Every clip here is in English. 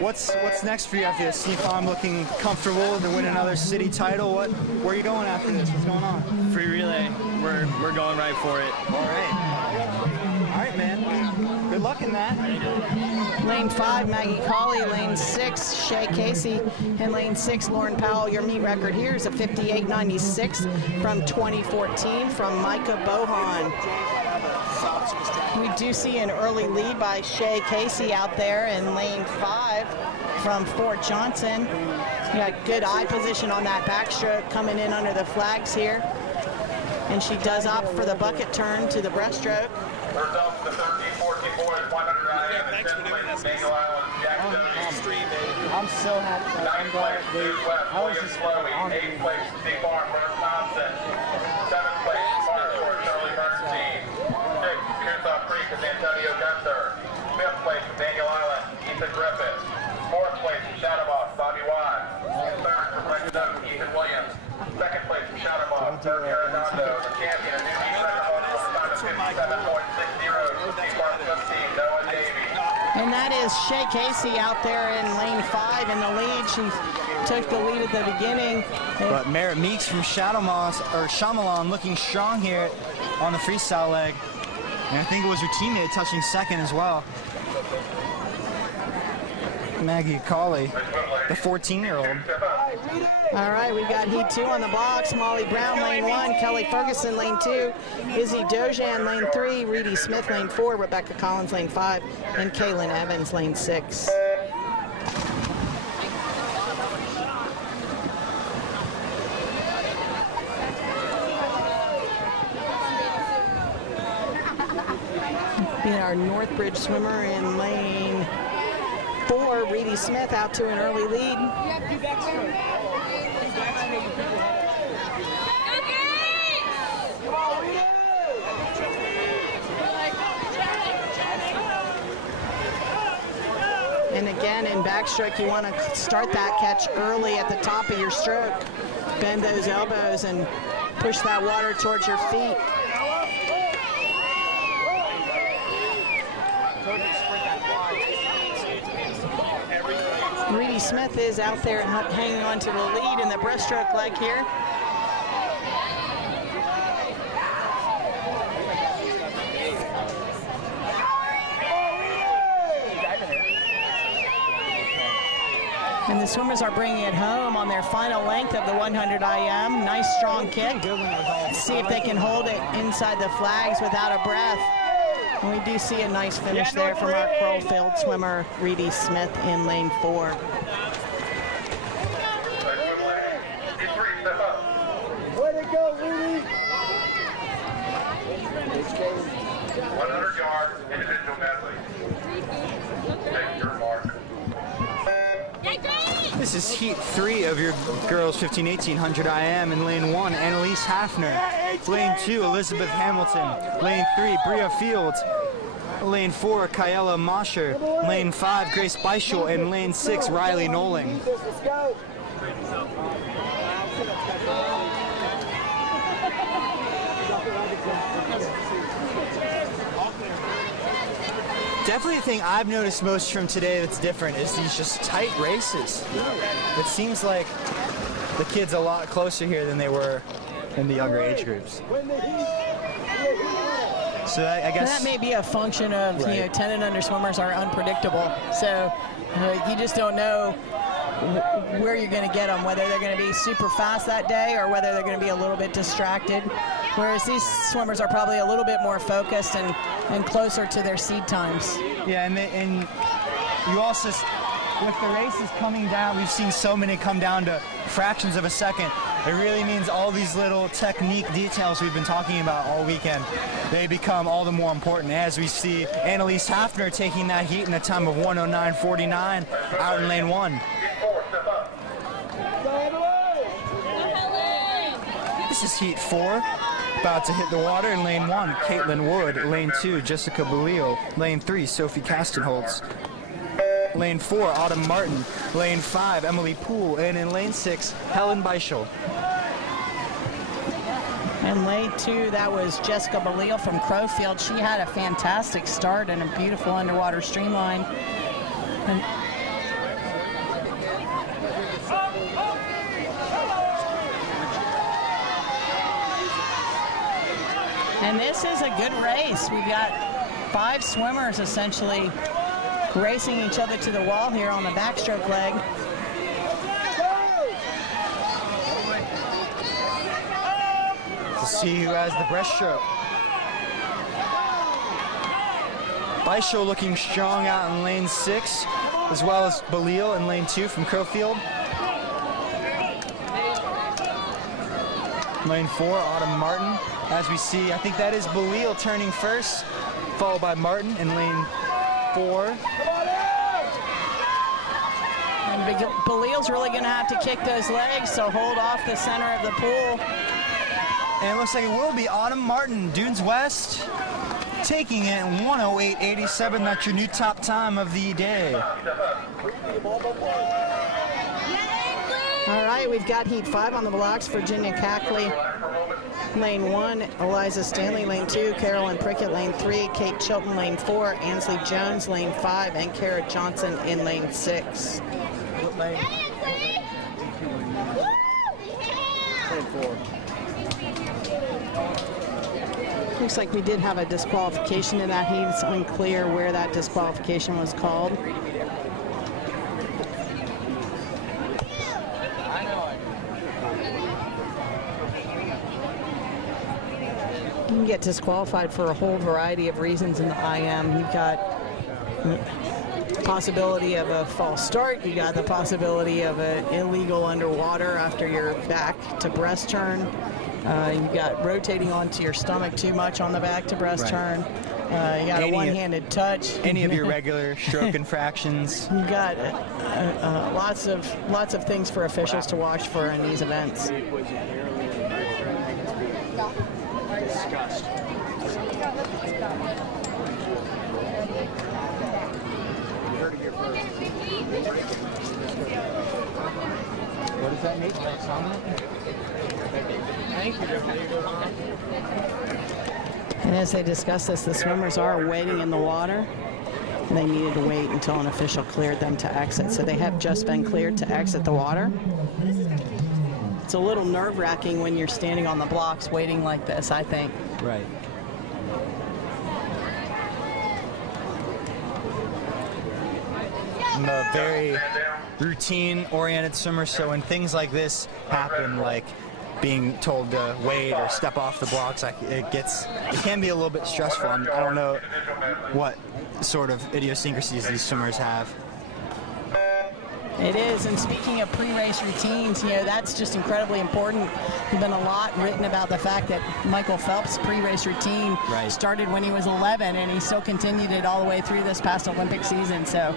What's next for you after this? See if I'm looking comfortable to win another city title. Where are you going after this? What's going on? Free relay. We're going right for it. All right, man. Good luck in that. Lane 5, Maggie Colley. Lane 6, Shay Casey. And lane 6, Lauren Powell. Your meet record here is a 58.96 from 2014 from Micah Bohan. We do see an early lead by Shay Casey out there in lane 5 from Fort Johnson. You got good eye position on that backstroke coming in under the flags here. And she does opt for the bucket turn to the breaststroke. Results the 13-14 boys, 100 IM and 10th place, Daniel Island, Jack I'm so happy. 9th place, News West, William Slowey, 8th place, Steve Farm, Bert Thompson, 7th place, Marshall, Charlie Bernstein, 6th, Kennesaw Creek is Antonio Gunther, 5th place, Daniel Island, Ethan Griffith, 4th place, Shadowboss, Bobby Watt, 3rd from Record Oak, Ethan Williams, 2nd place, Shadowboss, Dirk Arredondo, the champion, a new meet record on time of 57.60, Steve Farm 15, Noah Davies. And that is Shay Casey out there in lane 5 in the lead. She took the lead at the beginning. But Merritt Meeks from Shamalan looking strong here on the freestyle leg. And I think it was her teammate touching second as well. Maggie Colley, the 14-year-old. All right, we got Heat 2 on the box. Molly Brown, lane 1. Kelly Ferguson, lane 2. Izzy Dojan, lane 3. Reedy Smith, lane 4. Rebecca Collins, lane 5. And Kaylin Evans, lane 6. Our Northbridge swimmer in lane 4, Reedy Smith, out to an early lead. And again, in backstroke, you want to start that catch early at the top of your stroke. Bend those elbows and push that water towards your feet. Reedy Smith is out there hanging on to the lead in the breaststroke leg here. And the swimmers are bringing it home on their final length of the 100 IM. Nice strong kick. Let's see if they can hold it inside the flags without a breath. And we do see a nice finish there from our Crowfield swimmer, Reedy Smith, in lane 4. Way to go, Reedy! 100 yard individual medley. Take your mark. This is Heat 3 of your girls 15-1800 IM in lane 1, Annalise Hafner. Lane 2, Elizabeth Hamilton. Lane 3, Bria Fields. Lane 4, Kyella Mosher. Lane 5, Grace Beischel. And lane 6, Riley Noling. Let's go! Definitely the thing I've noticed most from today that's different is these just tight races. It seems like the kids a lot closer here than they were in the younger age groups. So I guess that may be a function of, you know, 10 and under swimmers are unpredictable. So you just don't know where you're going to get them, whether they're going to be super fast that day or whether they're going to be a little bit distracted. Whereas these swimmers are probably a little bit more focused and closer to their seed times. Yeah, and you also, with the races coming down, we've seen so many come down to fractions of a second. It really means all these little technique details we've been talking about all weekend, they become all the more important as we see Annalise Hafner taking that heat in a time of 109.49 out in lane 1. This is Heat 4. About to hit the water in lane 1, Caitlin Wood. Lane 2, Jessica Bulio. Lane 3, Sophie Castenholtz. Lane 4, Autumn Martin. Lane 5, Emily Poole. And in lane 6, Helen Beischel. And lane 2, that was Jessica Bulio from Crowfield. She had a fantastic start and a beautiful underwater streamline. And And this is a good race. We've got 5 swimmers essentially racing each other to the wall here on the backstroke leg. To see who has the breaststroke. Baisho looking strong out in lane 6, as well as Balil in lane 2 from Crowfield. Lane 4, Autumn Martin. As we see, I think that is Balil turning first, followed by Martin in lane 4. And Balil's really going to have to kick those legs, so hold off the center of the pool. And it looks like it will be Autumn Martin, Dunes West, taking it in 1:08.87. That's your new top time of the day. All right, we've got heat 5 on the blocks. Virginia Cackley, lane 1. Eliza Stanley, lane 2. Carolyn Prickett, lane 3. Kate Chilton, lane 4. Ansley Jones, lane 5. And Kara Johnson in lane 6. Lane 4. Looks like we did have a disqualification in that heat. It's unclear where that disqualification was called. You can get disqualified for a whole variety of reasons in the IM. You've got possibility of a false start. You got the possibility of an illegal underwater after your back to breast turn. You got rotating onto your stomach too much on the back to breast turn. You got a one-handed touch. Any of your regular stroke infractions. You got lots of things for officials to watch for in these events. Discussed. What does that mean? And as they discuss this, the swimmers are waiting in the water. They needed to wait until an official cleared them to exit. So they have just been cleared to exit the water. It's a little nerve-wracking when you're standing on the blocks waiting like this, I think. Right. I'm a very routine-oriented swimmer, so when things like this happen, like being told to wait or step off the blocks, it can be a little bit stressful. I don't know what sort of idiosyncrasies these swimmers have. It is, and speaking of pre-race routines, that's just incredibly important. There's been a lot written about the fact that Michael Phelps' pre-race routine started when he was 11, and he still continued it all the way through this past Olympic season. So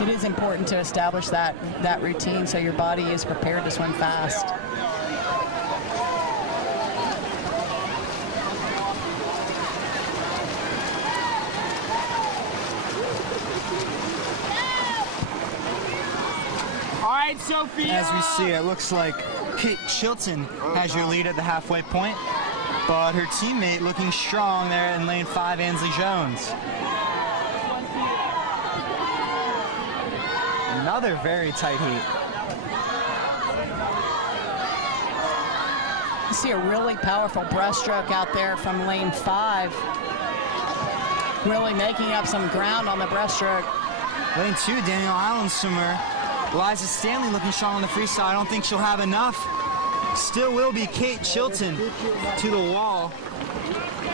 it is important to establish that routine so your body is prepared to swim fast. Sophia. As we see, it looks like Kate Chilton has your lead at the halfway point, but her teammate looking strong there in lane 5, Ansley Jones. Another very tight heat. You see a really powerful breaststroke out there from lane 5. Really making up some ground on the breaststroke. Lane 2, Daniel Island swimmer. Eliza Stanley looking strong on the freestyle. I don't think she'll have enough. Still will be Kate Chilton to the wall.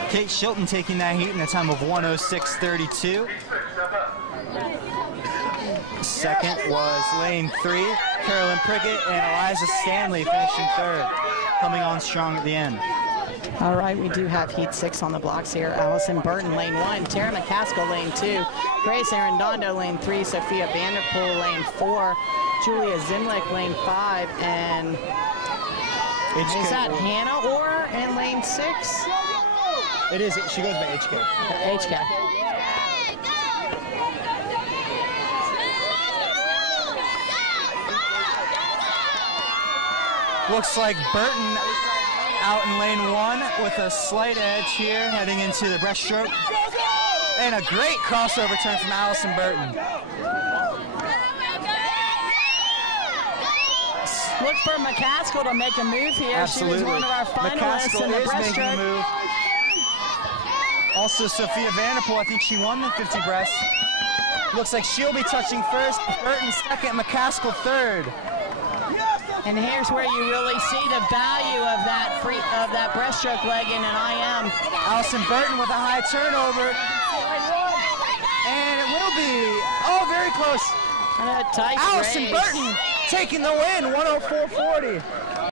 Kate Chilton taking that heat in a time of 1:06.32. Second was lane 3, Carolyn Prickett, and Eliza Stanley finishing third, coming on strong at the end. All right, we do have heat 6 on the blocks here. Allison Burton, lane 1. Tara McCaskill, lane 2. Grace Arredondo, lane 3. Sophia Vanderpool, lane 4. Julia Zimlick, lane 5. And is that Hannah Orr in lane 6? It is. She goes by HK. HK. Looks like Burton out in lane 1 with a slight edge here, heading into the breaststroke. And a great crossover turn from Allison Burton. Look for McCaskill to make a move here. Absolutely. She was one of our finalists McCaskill in the is making a breaststroke. move. Also, Sophia Vanderpool, I think she won the 50 breast. Looks like she'll be touching first, Burton second, McCaskill third. And here's where you really see the value of that breaststroke leg in an IM. Allison Burton with a high turnover. And it will be, oh, very close. And a tight Allison race. Burton taking the win, 104.40.